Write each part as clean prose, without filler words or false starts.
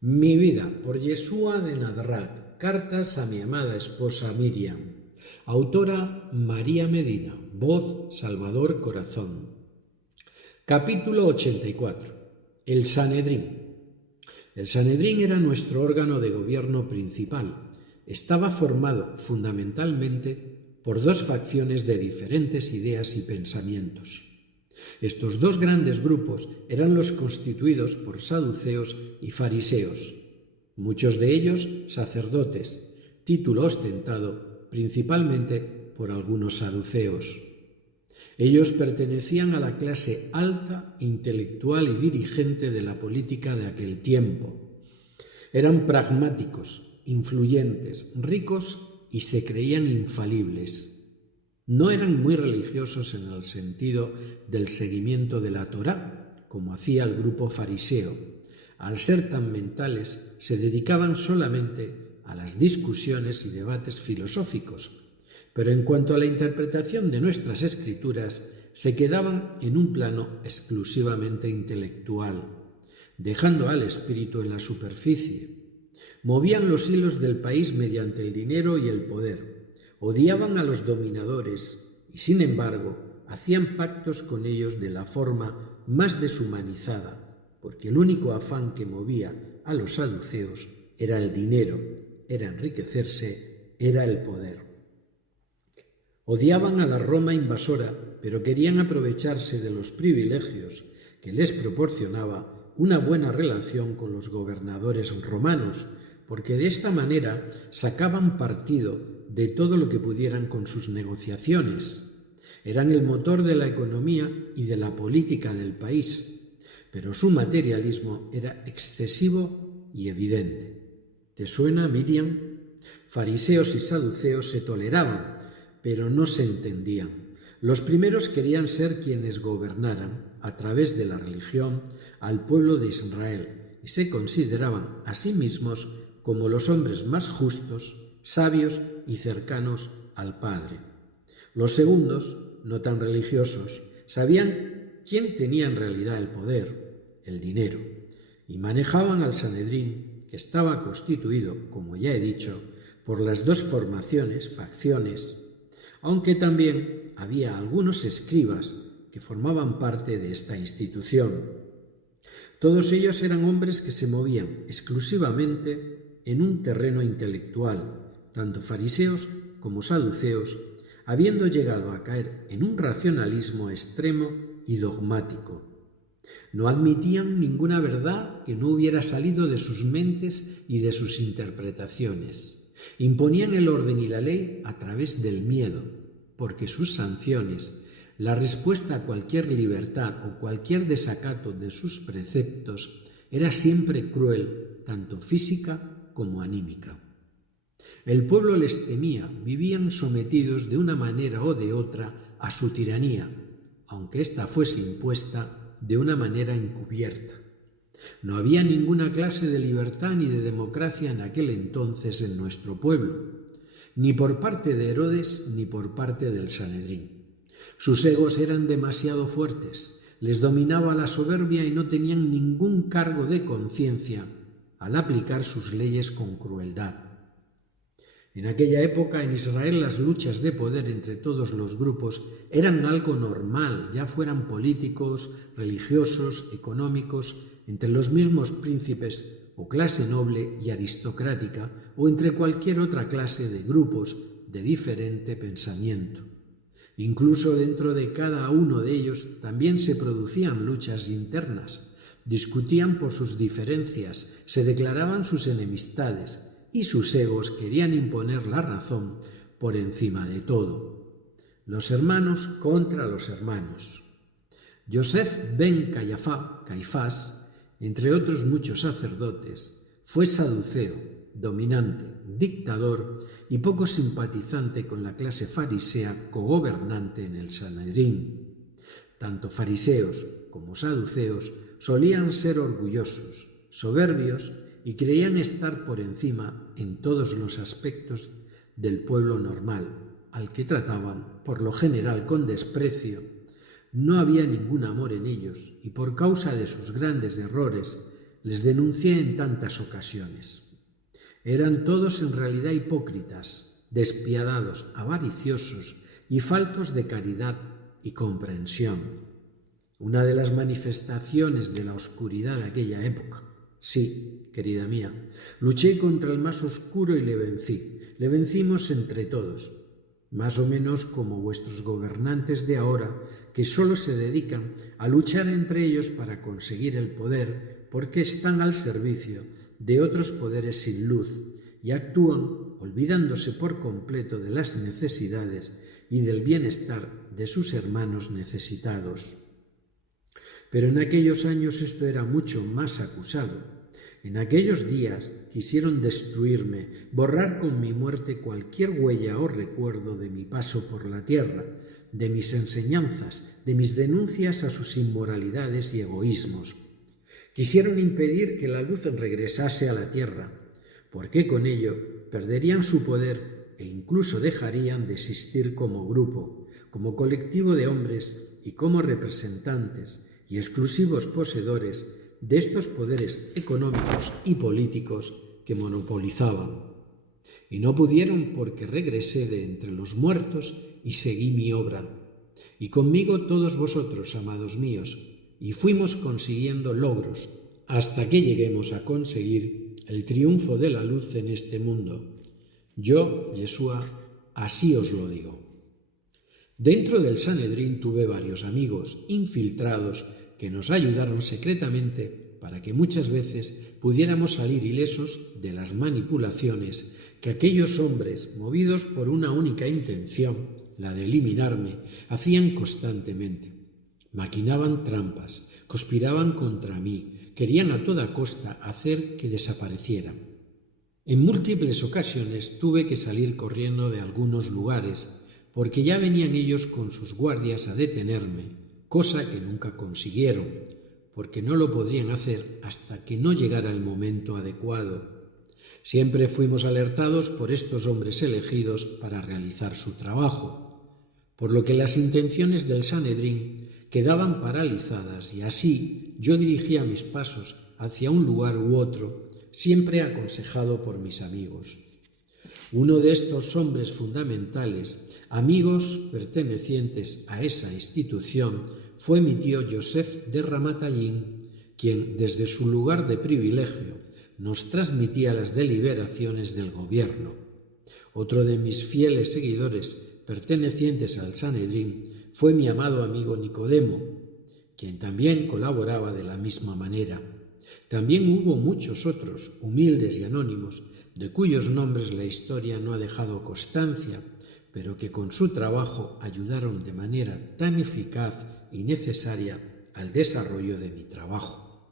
Mi vida, por Yeshua de Nadrat. Cartas a mi amada esposa Miriam. Autora María Medina. Voz Salvador Corazón. Capítulo 84. El Sanedrín. El Sanedrín era nuestro órgano de gobierno principal. Estaba formado fundamentalmente por dos facciones de diferentes ideas y pensamientos. Estos dos grandes grupos eran los constituidos por saduceos y fariseos, muchos de ellos sacerdotes, título ostentado principalmente por algunos saduceos. Ellos pertenecían a la clase alta, intelectual y dirigente de la política de aquel tiempo. Eran pragmáticos, influyentes, ricos y se creían infalibles. No eran muy religiosos en el sentido del seguimiento de la Torá, como hacía el grupo fariseo. Al ser tan mentales, se dedicaban solamente a las discusiones y debates filosóficos, pero en cuanto a la interpretación de nuestras escrituras, se quedaban en un plano exclusivamente intelectual, dejando al espíritu en la superficie. Movían los hilos del país mediante el dinero y el poder. Odiaban a los dominadores y, sin embargo, hacían pactos con ellos de la forma más deshumanizada, porque el único afán que movía a los saduceos era el dinero, era enriquecerse, era el poder. Odiaban a la Roma invasora, pero querían aprovecharse de los privilegios que les proporcionaba una buena relación con los gobernadores romanos, porque de esta manera sacaban partido de todo lo que pudieran con sus negociaciones. Eran el motor de la economía y de la política del país, pero su materialismo era excesivo y evidente. ¿Te suena, Miriam? Fariseos y saduceos se toleraban, pero no se entendían. Los primeros querían ser quienes gobernaran, a través de la religión, al pueblo de Israel, y se consideraban a sí mismos como los hombres más justos, sabios y cercanos al Padre. Los segundos, no tan religiosos, sabían quién tenía en realidad el poder, el dinero, y manejaban al Sanedrín, que estaba constituido, como ya he dicho, por las dos facciones, aunque también había algunos escribas que formaban parte de esta institución. Todos ellos eran hombres que se movían exclusivamente en un terreno intelectual, tanto fariseos como saduceos, habiendo llegado a caer en un racionalismo extremo y dogmático. No admitían ninguna verdad que no hubiera salido de sus mentes y de sus interpretaciones. Imponían el orden y la ley a través del miedo, porque sus sanciones, la respuesta a cualquier libertad o cualquier desacato de sus preceptos, era siempre cruel, tanto física como anímica. El pueblo les temía, vivían sometidos de una manera o de otra a su tiranía, aunque ésta fuese impuesta de una manera encubierta. No había ninguna clase de libertad ni de democracia en aquel entonces en nuestro pueblo, ni por parte de Herodes ni por parte del Sanedrín. Sus egos eran demasiado fuertes, les dominaba la soberbia y no tenían ningún cargo de conciencia al aplicar sus leyes con crueldad. En aquella época en Israel las luchas de poder entre todos los grupos eran algo normal, ya fueran políticos, religiosos, económicos, entre los mismos príncipes o clase noble y aristocrática o entre cualquier otra clase de grupos de diferente pensamiento. Incluso dentro de cada uno de ellos también se producían luchas internas, discutían por sus diferencias, se declaraban sus enemistades, y sus egos querían imponer la razón por encima de todo. Los hermanos contra los hermanos. Yosef ben Caifás, entre otros muchos sacerdotes, fue saduceo, dominante, dictador y poco simpatizante con la clase farisea cogobernante en el Sanedrín. Tanto fariseos como saduceos solían ser orgullosos, soberbios y creían estar por encima en todos los aspectos del pueblo normal, al que trataban, por lo general, con desprecio. No había ningún amor en ellos, y por causa de sus grandes errores, Les denuncié en tantas ocasiones. Eran todos en realidad hipócritas, despiadados, avariciosos y faltos de caridad y comprensión. Una de las manifestaciones de la oscuridad de aquella época. Sí, querida mía, luché contra el más oscuro y le vencí. Le vencimos entre todos, más o menos como vuestros gobernantes de ahora, que solo se dedican a luchar entre ellos para conseguir el poder, porque están al servicio de otros poderes sin luz y actúan olvidándose por completo de las necesidades y del bienestar de sus hermanos necesitados. Pero en aquellos años esto era mucho más acusado. En aquellos días quisieron destruirme, borrar con mi muerte cualquier huella o recuerdo de mi paso por la tierra, de mis enseñanzas, de mis denuncias a sus inmoralidades y egoísmos. Quisieron impedir que la luz regresase a la tierra, porque con ello perderían su poder e incluso dejarían de existir como grupo, como colectivo de hombres y como representantes y exclusivos poseedores de estos poderes económicos y políticos que monopolizaban. Y no pudieron porque regresé de entre los muertos y seguí mi obra. Y conmigo todos vosotros, amados míos, y fuimos consiguiendo logros hasta que lleguemos a conseguir el triunfo de la luz en este mundo. Yo, Yeshua, así os lo digo. Dentro del Sanedrín tuve varios amigos infiltrados que nos ayudaron secretamente para que muchas veces pudiéramos salir ilesos de las manipulaciones que aquellos hombres, movidos por una única intención, la de eliminarme, hacían constantemente. Maquinaban trampas, conspiraban contra mí, querían a toda costa hacer que desapareciera. En múltiples ocasiones tuve que salir corriendo de algunos lugares, porque ya venían ellos con sus guardias a detenerme, cosa que nunca consiguieron, porque no lo podrían hacer hasta que no llegara el momento adecuado. Siempre fuimos alertados por estos hombres elegidos para realizar su trabajo, por lo que las intenciones del Sanedrín quedaban paralizadas y así yo dirigía mis pasos hacia un lugar u otro, siempre aconsejado por mis amigos. Uno de estos hombres fundamentales, amigos pertenecientes a esa institución, fue mi tío Yosef de Ramatayín, quien desde su lugar de privilegio nos transmitía las deliberaciones del gobierno. Otro de mis fieles seguidores pertenecientes al Sanedrín fue mi amado amigo Nicodemo, quien también colaboraba de la misma manera. También hubo muchos otros, humildes y anónimos, de cuyos nombres la historia no ha dejado constancia, pero que con su trabajo ayudaron de manera tan eficaz y necesaria al desarrollo de mi trabajo.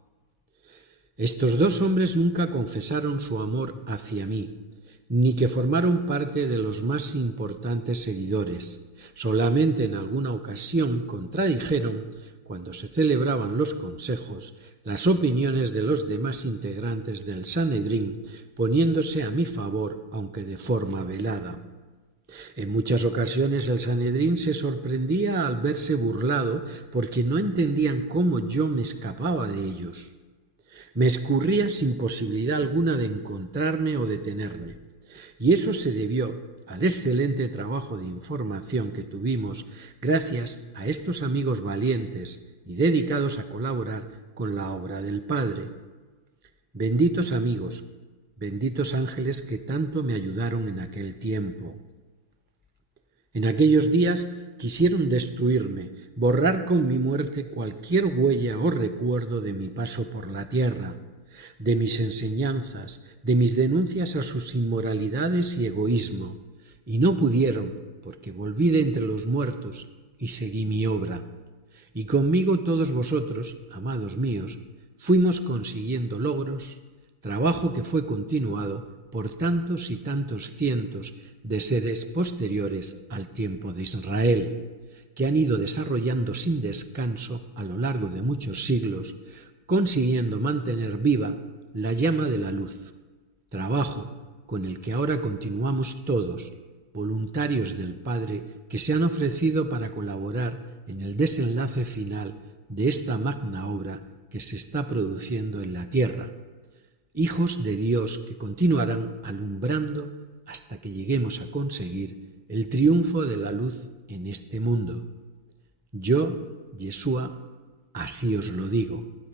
Estos dos hombres nunca confesaron su amor hacia mí, ni que formaron parte de los más importantes seguidores. Solamente en alguna ocasión contradijeron, cuando se celebraban los consejos, las opiniones de los demás integrantes del Sanedrín, poniéndose a mi favor, aunque de forma velada. En muchas ocasiones el Sanedrín se sorprendía al verse burlado porque no entendían cómo yo me escapaba de ellos. Me escurría sin posibilidad alguna de encontrarme o detenerme, y eso se debió al excelente trabajo de información que tuvimos gracias a estos amigos valientes y dedicados a colaborar con la obra del Padre. Benditos amigos, benditos ángeles que tanto me ayudaron en aquel tiempo. En aquellos días quisieron destruirme, borrar con mi muerte cualquier huella o recuerdo de mi paso por la tierra, de mis enseñanzas, de mis denuncias a sus inmoralidades y egoísmo, y no pudieron, porque volví de entre los muertos y seguí mi obra. Y conmigo todos vosotros, amados míos, fuimos consiguiendo logros, trabajo que fue continuado por tantos y tantos cientos de seres posteriores al tiempo de Israel, que han ido desarrollando sin descanso a lo largo de muchos siglos, consiguiendo mantener viva la llama de la luz, trabajo con el que ahora continuamos todos, voluntarios del Padre que se han ofrecido para colaborar en el desenlace final de esta magna obra que se está produciendo en la tierra, hijos de Dios que continuarán alumbrando hasta que lleguemos a conseguir el triunfo de la luz en este mundo. Yo, Yeshua, así os lo digo.